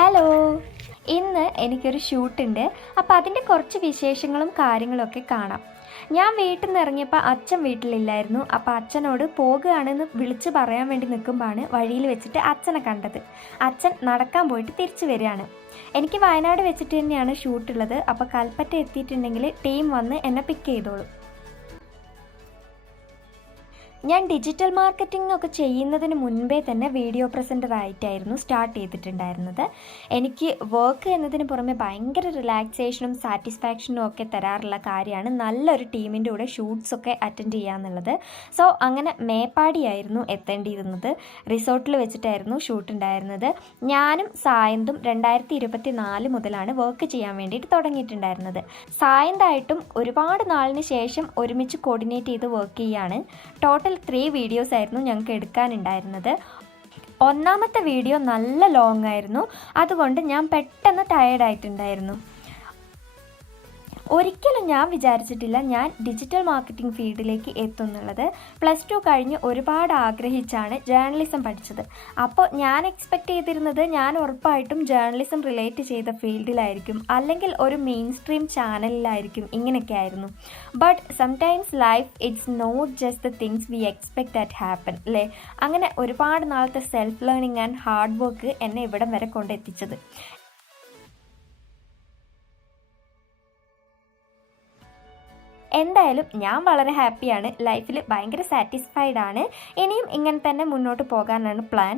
Hello, ഇന്ന് എനിക്കൊരു ഷൂട്ടുണ്ട്. അപ്പോൾ അതിൻ്റെ കുറച്ച് വിശേഷങ്ങളും കാര്യങ്ങളൊക്കെ കാണാം. ഞാൻ വീട്ടിൽ നിന്ന് ഇറങ്ങിയപ്പോൾ അച്ഛൻ വീട്ടിലില്ലായിരുന്നു. അപ്പോൾ അച്ഛനോട് പോകുകയാണെന്ന് വിളിച്ച് പറയാൻ വേണ്ടി നിൽക്കുമ്പോഴാണ് വഴിയിൽ വെച്ചിട്ട് അച്ഛനെ കണ്ടത്. അച്ഛൻ നടക്കാൻ പോയിട്ട് തിരിച്ചു വരികയാണ്. എനിക്ക് വയനാട് വെച്ചിട്ട് തന്നെയാണ് ഷൂട്ടുള്ളത്. അപ്പോൾ കൽപ്പറ്റ എത്തിയിട്ടുണ്ടെങ്കിൽ ടീം വന്ന് എന്നെ പിക്ക് ചെയ്തോളും. ഞാൻ ഡിജിറ്റൽ മാർക്കറ്റിംഗ് ഒക്കെ ചെയ്യുന്നതിന് മുൻപേ തന്നെ വീഡിയോ പ്രസൻറ്റർ ആയിട്ടായിരുന്നു സ്റ്റാർട്ട് ചെയ്തിട്ടുണ്ടായിരുന്നത്. എനിക്ക് വർക്ക് എന്നതിന് പുറമെ ഭയങ്കര റിലാക്സേഷനും സാറ്റിസ്ഫാക്ഷനും ഒക്കെ തരാറുള്ള കാര്യമാണ് നല്ലൊരു ടീമിൻ്റെ കൂടെ ഷൂട്ട്സൊക്കെ അറ്റൻഡ് ചെയ്യുക എന്നുള്ളത്. സോ അങ്ങനെ മേപ്പാടിയായിരുന്നു എത്തേണ്ടിയിരുന്നത്. റിസോർട്ടിൽ വെച്ചിട്ടായിരുന്നു ഷൂട്ട് ഉണ്ടായിരുന്നത്. ഞാനും സായന്തും 2024 മുതലാണ് വർക്ക് ചെയ്യാൻ വേണ്ടിയിട്ട് തുടങ്ങിയിട്ടുണ്ടായിരുന്നത്. സായന്തായിട്ടും ഒരുപാട് നാളിന് ശേഷം ഒരുമിച്ച് കോർഡിനേറ്റ് ചെയ്ത് വർക്ക് ചെയ്യുകയാണ്. ടോട്ടൽ 3 വീഡിയോസ് ആയിരുന്നു ഞങ്ങൾക്ക് എടുക്കാനുണ്ടായിരുന്നത്. ഒന്നാമത്തെ വീഡിയോ നല്ല ലോങ് ആയിരുന്നു. അതുകൊണ്ട് ഞാൻ പെട്ടെന്ന് ടയേർഡായിട്ടുണ്ടായിരുന്നു. ഒരിക്കലും ഞാൻ വിചാരിച്ചിട്ടില്ല ഞാൻ ഡിജിറ്റൽ മാർക്കറ്റിംഗ് ഫീൽഡിലേക്ക് എത്തുന്നുള്ളത്. +2 കഴിഞ്ഞ് ഒരുപാട് ആഗ്രഹിച്ചാണ് ജേർണലിസം പഠിച്ചത്. അപ്പോൾ ഞാൻ എക്സ്പെക്റ്റ് ചെയ്തിരുന്നത് ഞാൻ ഉറപ്പായിട്ടും ജേർണലിസം റിലേറ്റ് ചെയ്ത ഫീൽഡിലായിരിക്കും, അല്ലെങ്കിൽ ഒരു മെയിൻ സ്ട്രീം ചാനലിലായിരിക്കും. ഇങ്ങനെയൊക്കെ ആയിരുന്നു. But sometimes life it's not just the things we expect that happen അല്ലേ. അങ്ങനെ ഒരുപാട് നാളത്തെ self learning and hard work എന്നെ ഇവിടം വരെ കൊണ്ടെത്തിച്ചത്. എന്തായാലും ഞാൻ വളരെ ഹാപ്പിയാണ്. ലൈഫിൽ ഭയങ്കര സാറ്റിസ്ഫൈഡ് ആണ്. ഇനിയും ഇങ്ങനെ തന്നെ മുന്നോട്ട് പോകാനാണ് പ്ലാൻ.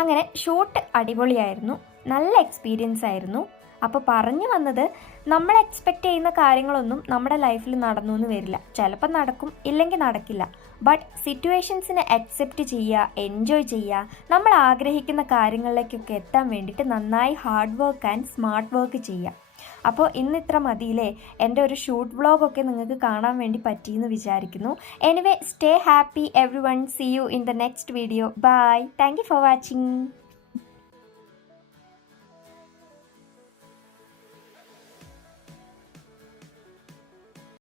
അങ്ങനെ ഷൂട്ട് അടിപൊളിയായിരുന്നു. നല്ല എക്സ്പീരിയൻസ് ആയിരുന്നു. അപ്പോൾ പറഞ്ഞു വന്നത്, നമ്മൾ എക്സ്പെക്റ്റ് ചെയ്യുന്ന കാര്യങ്ങളൊന്നും നമ്മുടെ ലൈഫിൽ നടന്നു എന്ന് വരില്ല. ചിലപ്പോൾ നടക്കും, ഇല്ലെങ്കിൽ നടക്കില്ല. ബട്ട് സിറ്റുവേഷൻസിനെ അക്സെപ്റ്റ് ചെയ്യുക, എൻജോയ് ചെയ്യുക, നമ്മൾ ആഗ്രഹിക്കുന്ന കാര്യങ്ങളിലേക്കൊക്കെ എത്താൻ വേണ്ടിയിട്ട് നന്നായി hard work and smart work ചെയ്യുക. അപ്പോൾ ഇന്ന് ഇത്ര മതിയില്ലേ. എൻ്റെ ഒരു ഷൂട്ട് വ്ളോഗൊക്കെ നിങ്ങൾക്ക് കാണാൻ വേണ്ടി പറ്റിയെന്ന് വിചാരിക്കുന്നു. Anyway, stay happy everyone. See you in the next video. Bye. Thank you for watching.